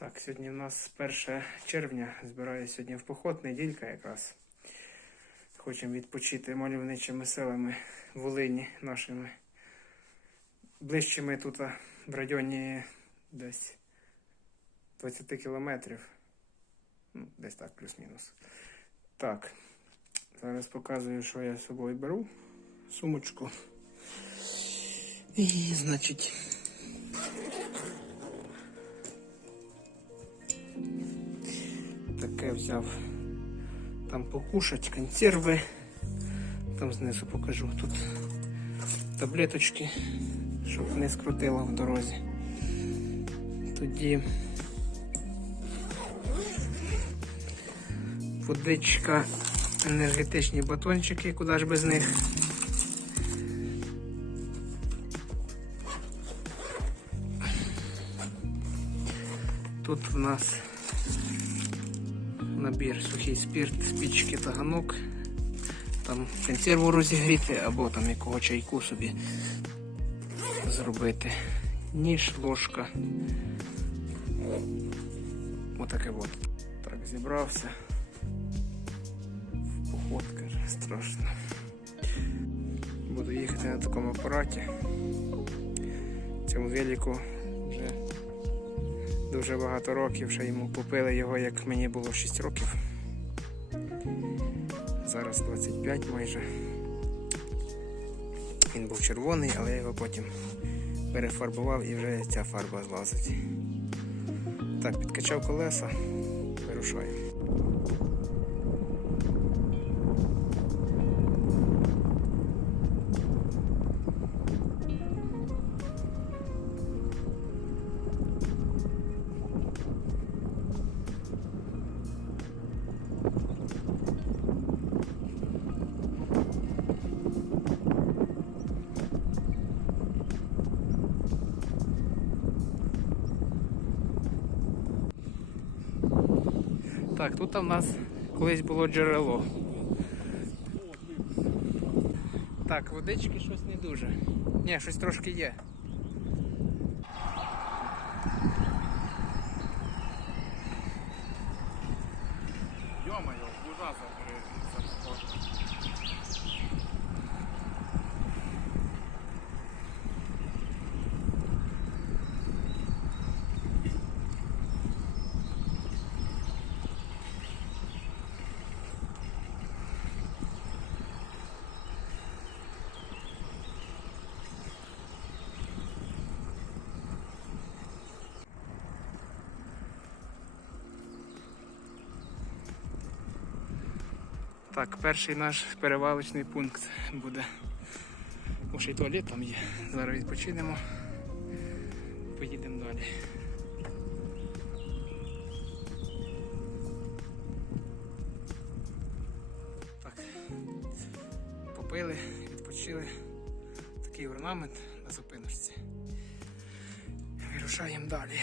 Так, сьогодні в нас 1 червня. Збираюся сьогодні в поход, неділька якраз. Хочемо відпочити мальовничими селами Волині нашими. Ближче ми тут в районі десь 20 кілометрів. Ну, десь так, плюс-мінус. Так, зараз показую, що я з собою беру. Сумочку. І, значить, таке взяв. Там покушать, консерви. Там знизу покажу. Тут таблеточки, щоб не скрутило в дорозі. Тоді водичка, енергетичні батончики, куди ж без них. Тут в нас набір сухий спирт, спічки та ганок. Там консерву розігріти або там якого чайку собі зробити. Ніж, ложка. Отаке от. Так, зібрався. В поход, каже, страшно. Буду їхати на такому апараті. Цьому велику дуже багато років, ще йому купили його, як мені було 6 років. Зараз 25 майже. Він був червоний, але я його потім перефарбував і вже ця фарба злазить. Так, підкачав колеса, вирушаємо. Так, тут у нас колись було джерело. Так, водички щось не дуже. Ні, щось трошки є. Так, перший наш перевалочний пункт буде. О, ще й туалет там є. Зараз відпочинемо. Поїдемо далі. Так. Попили, відпочили. Такий орнамент на зупиночці. Вирушаємо далі.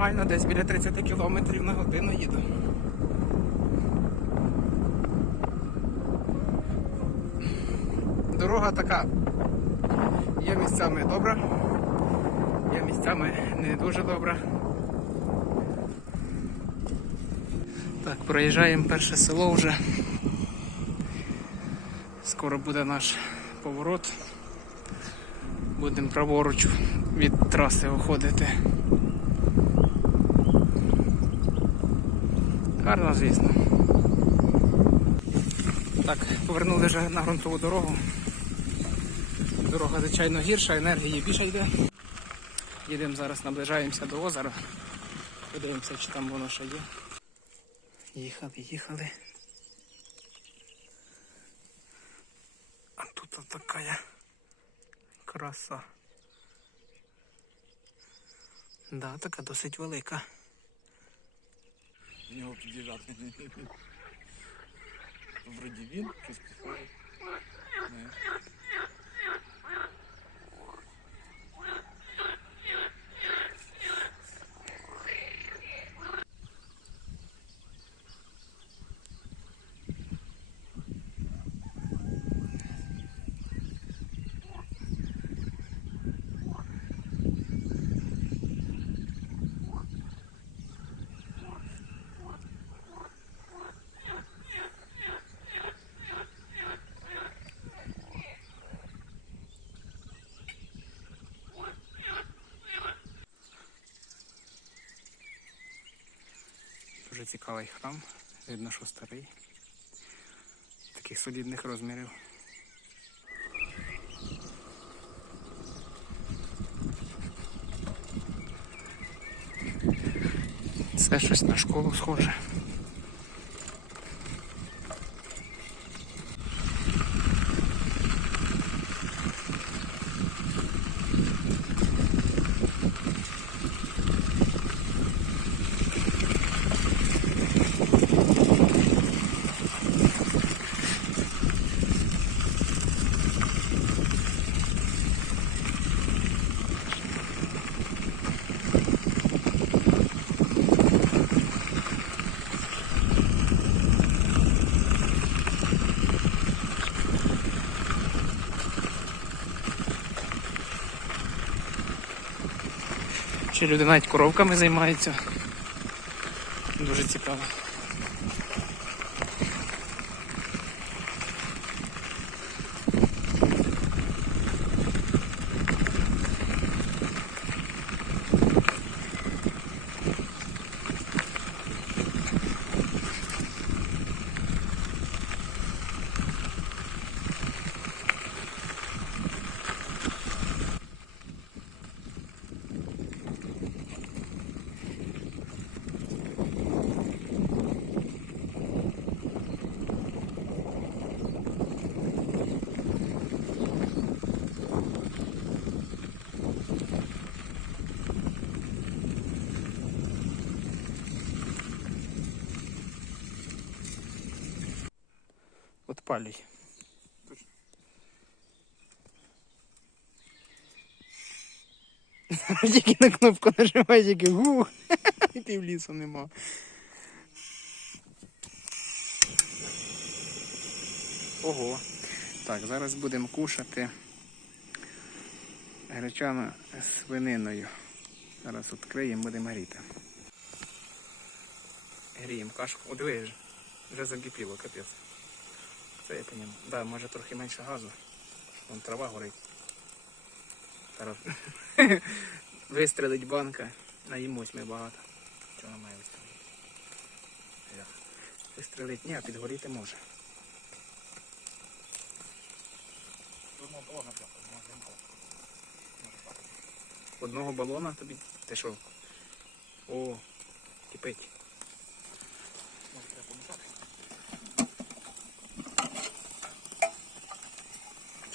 Нормально, десь біля 30 км на годину їду. Дорога така є місцями добра, є місцями не дуже добра. Так, проїжджаємо перше село вже. Скоро буде наш поворот. Будемо праворуч від траси виходити. Гарно, звісно. Так, повернули вже на ґрунтову дорогу. Дорога, звичайно, гірша, енергії більше йде. Їдемо зараз, наближаємося до озера. Подивимося, чи там воно ще є. Їхали, їхали. А тут така краса. Да, така досить велика. В нього під'їжджати. Вроді він, щось похоже. Цікавий храм. Видно, що старий. Таких солідних розмірів. Це щось на школу схоже. Ще люди навіть коровками займаються. Дуже цікаво. Отпалюй. Тільки на кнопку нажимай, тільки гу. І пів лісу нема. Ого. Так, зараз будемо кушати гречану з свининою. Зараз відкриємо, будемо гріти. Гріємо кашку. О, диви, вже закипіло, капець. Понімаю. Да, може трохи менше газу. Вон трава горить. Зараз вистрелить банка. Наїмось ми багато. Чого має вистрелити? Як? Вистрелить ні, а підгоріти може. Одного балона тобі. Ти що? О, кипить.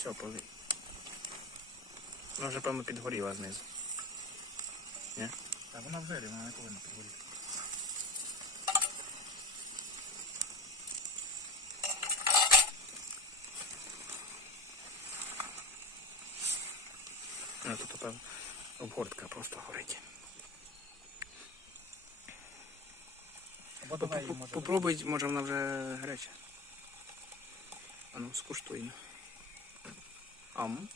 Все, поли. Вона вже, певно, підгоріла знизу. Та вона вгорі, вона не повинна підгоріти. Ну, тут, певно, обгортка просто горить. Попробуй, може вона вже гаряча. А ну, скуштуємо. Ам.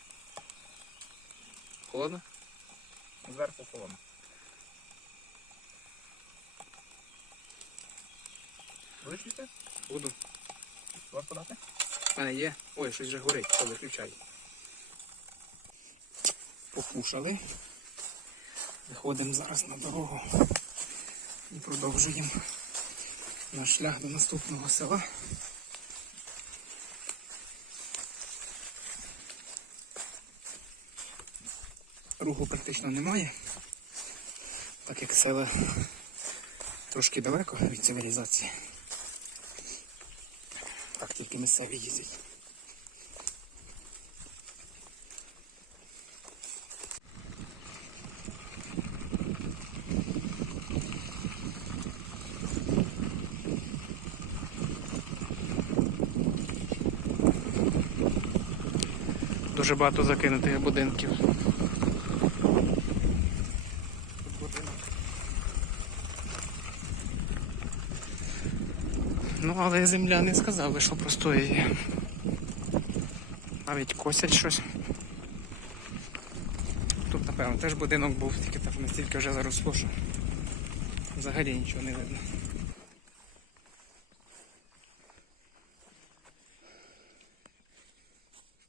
Холодно? Зверху холодно. Будеш? Буду. Вас подати? У мене є. Ой, щось вже горить, то виключай. Покушали. Виходимо зараз на дорогу і продовжуємо наш шлях до наступного села. Руху практично немає, так як села трошки далеко від цивілізації. Так тільки місцеві їздять. Дуже багато закинутих будинків. Ну, але земля не сказали, що простої є. Навіть косять щось. Тут, напевно, теж будинок був, тільки так настільки вже заросло, що взагалі нічого не видно.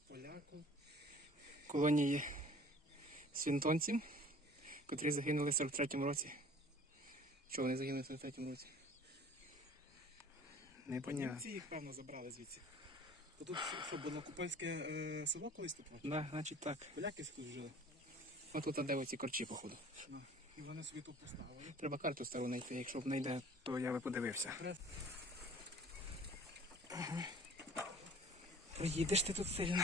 Поляку. Колонії свінтонців, котрі загинули в 43-му році. Чого вони загинули в 43-му році? Непонятно. Ці їх, певно, забрали звідси. То тут що було купельське е, село колись тут? Да, значить так. Поляки тут жили. Отут де оці корчі, походу. Ну, І вони собі тут поставили. Треба карту стару знайти. Якщо б знайде, то я би подивився. Ага. Проїдеш ти тут сильно.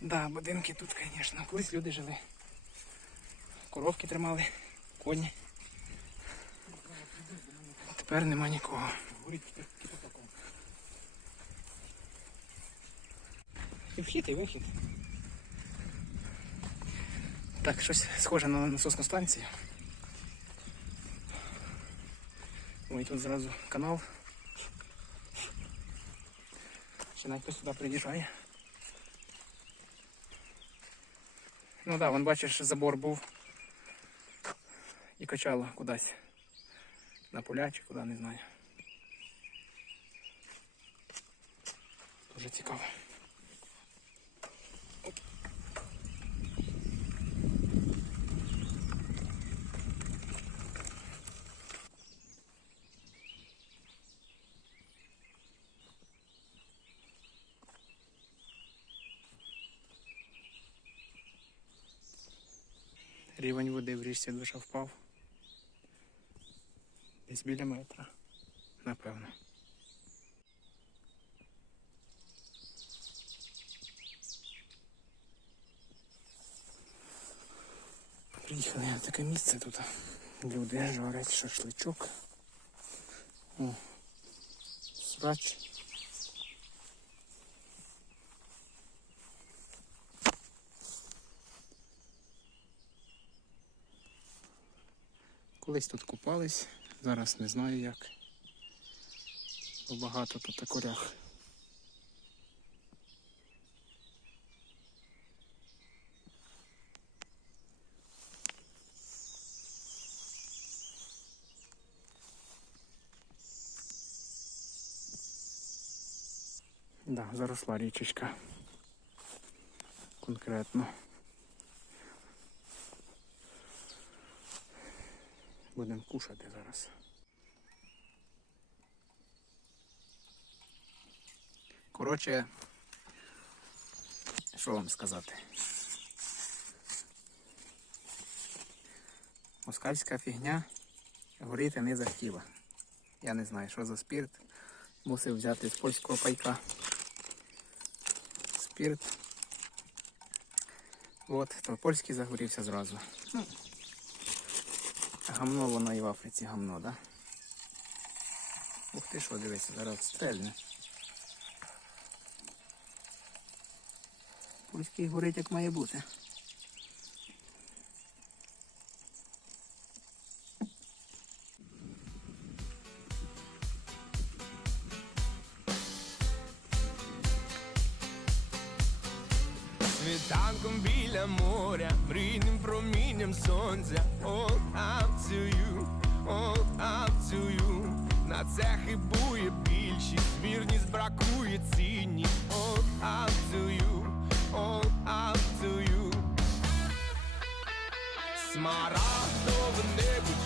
Да, будинки тут, звісно. Колись люди жили. Коровки тримали, коні. Тепер нема нікого. І вхід, і вихід. Так, щось схоже на насосну станцію. Ой, тут зразу канал. Ще навіть хтось сюди приїжджає. Ну так, да, вон бачиш, забор був. І качало кудись. На поля чи куди, не знаю. Дуже цікаво. Рівень води в річці дуже впав. Десь біля метра, напевно. Приїхали на таке місце тут. Люди жарять шашличок. О, срач. Колись тут купались, зараз не знаю як. Бо багато тут окорях. Да, заросла річечка. Конкретно. Будемо кушати зараз. Коротше, що вам сказати? Москальська фігня горіти не захотіла. Я не знаю, що за спірт. Мусив взяти з польського пайка. Спірт. От, то польський загорівся зразу. Ну, Гамно воно і в Африці гамно, да? Ух ти що, дивися, зараз стельне. Польський горить як має бути. Світанком біля моря, мрійним промінням сонця, All up to you, all up to you. На це хибує більшість, вірність бракує цінність, All up to you, all up to you. Смарагдове небо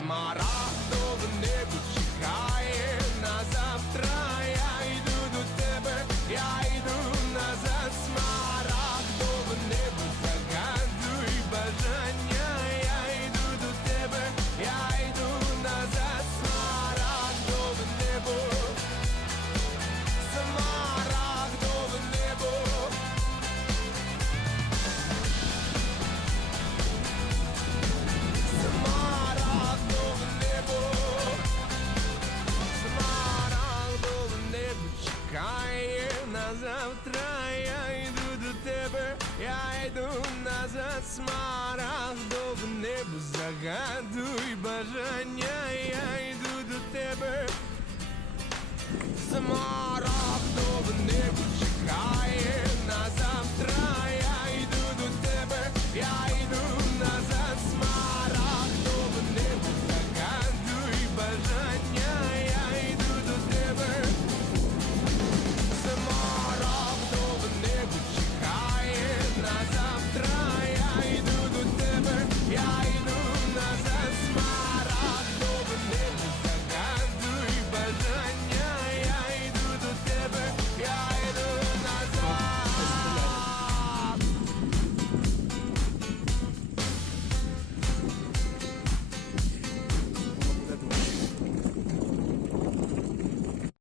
Смарагдове небо за смарагдове небо загадуй бажання, я йду до тебе. Смарагдове